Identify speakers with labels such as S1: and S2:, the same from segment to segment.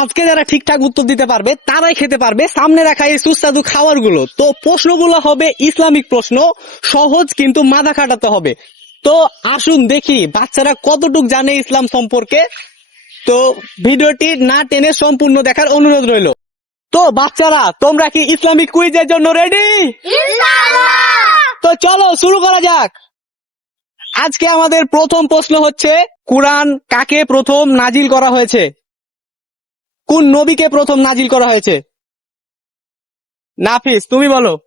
S1: আজকে যারা ঠিকঠাক উত্তর দিতে পারবে তারাই খেতে পারবে। সামনে রাখা এই সুস্বাদু খাবারগুলো তো প্রশ্নগুলো হবে ইসলামিক প্রশ্ন। সহজ কিন্তু মাথা খাটাতে হবে। তো আসুন দেখি বাচ্চারা কতটুক জানে ইসলাম সম্পর্কে। তো ভিডিওটি না টেনে সম্পূর্ণ দেখার অনুরোধ রইল। তো বাচ্চারা তোমরা কি ইসলামিক কুইজের জন্য রেডি? তো চলো শুরু করা যাক। আজকে আমাদের প্রথম প্রশ্ন হচ্ছে কোরআন কাকে প্রথম নাজিল করা হয়েছে? কোন নবীকে প্রথম নাজিল করা হয়েছে? নাফিস তুমি বলো।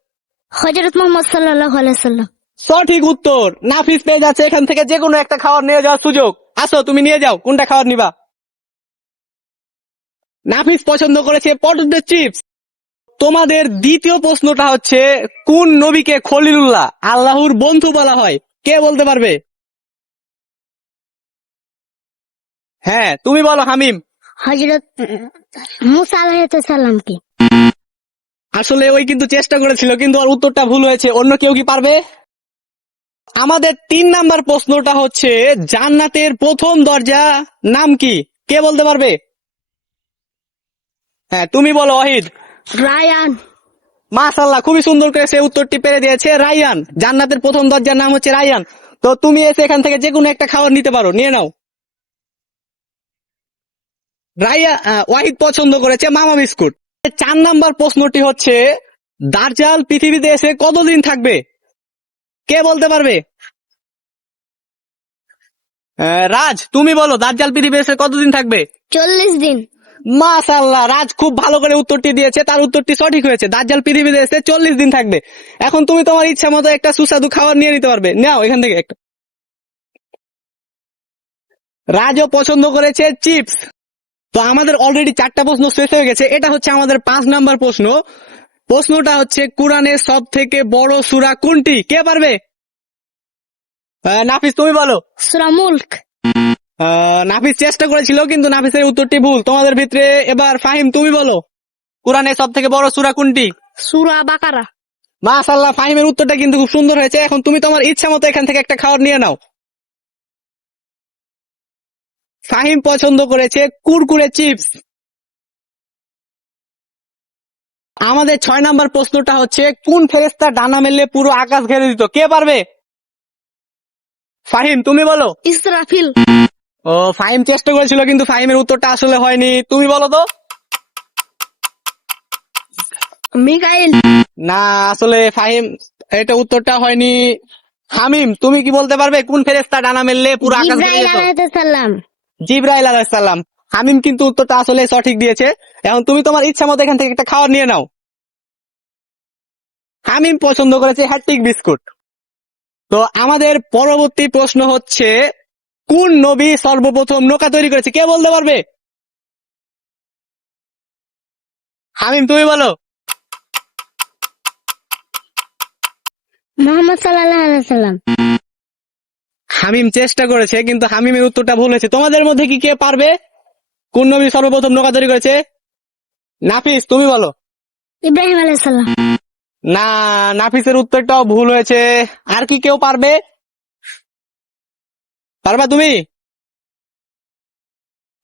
S2: হজরত মোহাম্মদ সাল্লাহ আলাইসাল্লাম
S1: সঠিক উত্তর। নাফিস পেয়ে যাচ্ছে এখান থেকে যে কোনো একটা খাবার নিয়ে যাওয়ার সুযোগ। আসো তুমি নিয়ে যাও কোনটা খাবার নিবা? নাফিস পছন্দ করেছে পটেটো চিপস। তোমাদের দ্বিতীয় প্রশ্নটা হচ্ছে কোন নবীকে খলিলুল্লাহ আল্লাহর বন্ধু বলা হয়? কে বলতে পারবে? হ্যাঁ তুমি বলো হামিম।
S2: হজরত মুসা আলাইসাল্লামকে
S1: আসলে ওই কিন্তু চেষ্টা করেছিল কিন্তু ওর উত্তরটা ভুল হয়েছে। অন্য কেউ কি পারবে? আমাদের তিন নাম্বার প্রশ্নটা হচ্ছে জান্নাতের প্রথম দরজা নাম কি? কে বলতে পারবে? হ্যাঁ তুমি বলো অহিদ
S2: রায়ান।
S1: মাশাল্লাহ খুবই সুন্দর করে সে উত্তরটি পেরে দিয়েছে রায়ান। জান্নাতের প্রথম দরজার নাম হচ্ছে রায়ান। তো তুমি এসে এখান থেকে যে কোনো একটা খাবার নিতে পারো নিয়ে নাও। রাইয়া ওয়াহিদ পছন্দ করেছে মামা বিস্কুট। চার নাম্বার প্রশ্নটি হচ্ছে দার্জাল পৃথিবীতে এসে কতদিন থাকবে? কে বলতে পারবে? রাজ তুমি বলো দার্জাল পৃথিবী এসে কতদিন থাকবে?
S2: চল্লিশ দিন।
S1: মাশাল্লাহ রাজ খুব ভালো করে উত্তরটি দিয়েছে তার উত্তরটি সঠিক হয়েছে। দাজ্জাল পৃথিবীতে এসে চল্লিশ দিন থাকবে। এখন তুমি তোমার ইচ্ছা মতো একটা সুস্বাদু খাবার নিয়ে নিতে পারবে। নাও এখান থেকে একটা রাজও পছন্দ করেছে চিপস। তো আমাদের অলরেডি চারটা প্রশ্ন শেষ হয়ে গেছে। এটা হচ্ছে আমাদের পাঁচ নাম্বার প্রশ্ন। প্রশ্নটা হচ্ছে কোরআনের সব থেকে বড় সুরা কোনটি? কে পারবে? নাফিস তুমি বলো।
S2: সুরা মুল্ক।
S1: নাফিস চেষ্টা করেছিল কিন্তু নাফিসের উত্তরটি ভুল। তোমাদের ভিতরে এবার ফাহিম তুমি বলো। কোরআনের সব থেকে বড় সুরা কোনটি?
S2: সুরা বাকারা।
S1: মাশাল্লাহ ফাহিমের উত্তরটা কিন্তু খুব সুন্দর হয়েছে। এখন তুমি তোমার ইচ্ছা মতো এখান থেকে একটা খাবার নিয়ে নাও। ফাহিম পছন্দ করেছে কুরকুরে চিপস। আমাদের ছয় নাম্বার প্রশ্নটা হচ্ছে কোন ফেরেস্তা ডানা মেললে পুরো আকাশ ঘেরে দিত? কে পারবে? ফাহিম তুমি বলো।
S2: ইসরাফিল।
S1: ও ফাহিম চেষ্টা করেছিল কিন্তু ফাহিমের উত্তরটা আসলে হয়নি। তুমি বলো তো।
S2: মিকাইল।
S1: না আসলে ফাহিম এটা উত্তরটা হয়নি। হামিম তুমি কি বলতে পারবে কোন ফেরেস্তা ডানা মেললে পুরো আকাশ ঘিরে যেত? জিব্রাইল আলাইসাল্লাম হামিম কিন্তু উত্তরটা আসলে সঠিক দিয়েছে। এখন তুমি তোমার ইচ্ছা মতো এখান থেকে একটা খাবার নিয়ে নাও। হামিম পছন্দ করেছে হ্যাট্রিক বিস্কুট। তো আমাদের পরবর্তী প্রশ্ন হচ্ছে, কোন নবী সর্বপ্রথম নৌকা তৈরি করেছে? কে বলতে পারবে? হামিম, তুমি বলো।
S2: মোহাম্মদ সাল্লাহ আলাইসাল্লাম
S1: হামিম চেষ্টা করেছে কিন্তু হামিমের উত্তরটা ভুল হয়েছে। তোমাদের মধ্যে কি কে পারবে? কোন নবী সর্বপ্রথম নৌকা তৈরি করেছে? নাফিস তুমি বলো।
S2: ইব্রাহিম আলাইসাল্লাম
S1: না নাফিসের উত্তরটাও ভুল হয়েছে। আর কি কেউ পারবে? পারবা তুমি?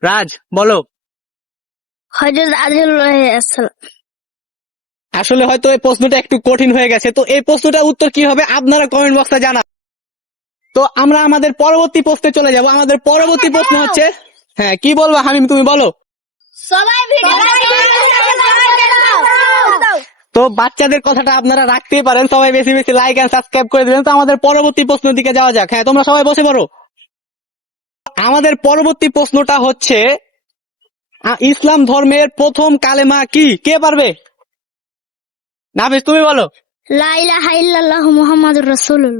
S1: রাজ বলো। আসলে হয়তো এই প্রশ্নটা একটু কঠিন হয়ে গেছে। তো এই প্রশ্নটার উত্তর কি হবে? আপনারা কমেন্ট বক্সে জানা তো আমরা আমাদের পরবর্তী প্রশ্নে চলে যাব। আমাদের পরবর্তী প্রশ্ন হচ্ছে হ্যাঁ কি বলব হামিম তুমি বলো?
S2: সবাই
S1: তো বাচ্চাদের কথাটা আপনারা রাখতেই পারেন। সবাই বেশি বেশি লাইক এন্ড সাবস্ক্রাইব করে দিবেন। তো আমাদের পরবর্তী প্রশ্নের দিকে যাওয়া যাক। হ্যাঁ তোমরা সবাই বসে পড়ো। আমাদের পরবর্তী প্রশ্নটা হচ্ছে ইসলাম ধর্মের প্রথম কালেমা কি? কে পারবে? নাফিস তুমি বলো।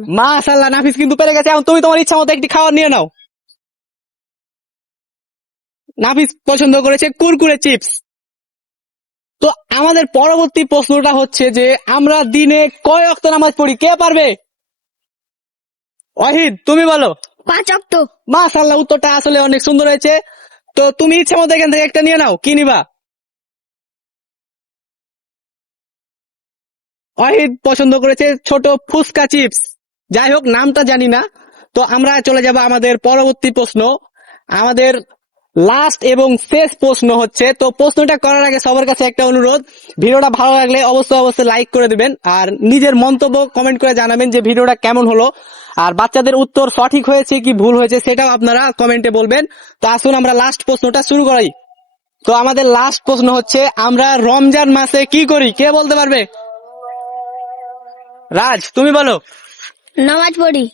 S1: মাশাল্লাহ নাফিস কিন্তু পেরে গেছে। এখন তুমি তোমার ইচ্ছা মতো একটি খাবার নিয়ে নাও। নাফিস পছন্দ করেছে কুরকুরে চিপস। তো আমাদের পরবর্তী প্রশ্নটা হচ্ছে যে আমরা দিনে কয় অক্ত নামাজ পড়ি? কে পারবে? অহিদ তুমি বলো।
S2: পাঁচ অক্ট
S1: মাশাল্লাহ উত্তরটা আসলে অনেক সুন্দর হয়েছে। তো তুমি ইচ্ছা মতো এখান থেকে একটা নিয়ে নাও। কি নিবা? অহিদ পছন্দ করেছে ছোট ফুচকা চিপস। যাই হোক, নামটা জানি না। তো আমরা চলে যাব আমাদের পরবর্তী প্রশ্ন। আমাদের লাস্ট এবং শেষ প্রশ্ন হচ্ছে, তো প্রশ্নটা করার আগে সবার কাছে একটা অনুরোধ। ভিডিওটা ভালো লাগলে অবশ্যই অবশ্যই লাইক করে দেবেন। আর নিজের মন্তব্য কমেন্ট করে জানাবেন যে ভিডিওটা কেমন হলো। আর বাচ্চাদের উত্তর সঠিক হয়েছে কি ভুল হয়েছে সেটাও আপনারা কমেন্টে বলবেন। তো আসুন আমরা লাস্ট প্রশ্নটা শুরু করি তো আমাদের লাস্ট প্রশ্ন হচ্ছে, আমরা রমজান মাসে কি করি? কে বলতে পারবে? রাজ তুমি বলো।
S2: নামাজ পড়ি।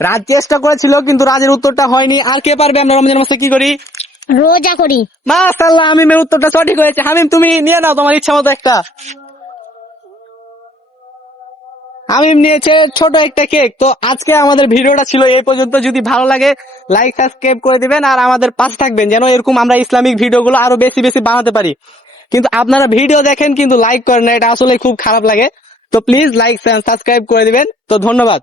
S1: রাজ চেষ্টা করেছিল কিন্তু রাজের উত্তরটা হয়নি। আর কে পারবে আমরা রমজান মাসে কি করি?
S2: রোজা করি।
S1: মাশাল্লাহ হামিমের উত্তরটা সঠিক হয়েছে। হামিম তুমি নিয়ে নাও তোমার ইচ্ছা মতো একটা। হামিম নিয়েছে ছোট একটা কেক। তো আজকে আমাদের ভিডিওটা ছিল এই পর্যন্ত। যদি ভালো লাগে লাইক সাবস্ক্রাইব করে দিবেন। আর আমাদের পাশে থাকবেন যেন এরকম আমরা ইসলামিক ভিডিওগুলো আরও বেশি বেশি বানাতে পারি। কিন্তু আপনারা ভিডিও দেখেন কিন্তু লাইক করেন না। এটা আসলে খুব খারাপ লাগে। তো প্লিজ লাইক সাবস্ক্রাইব করে দিবেন। তো ধন্যবাদ।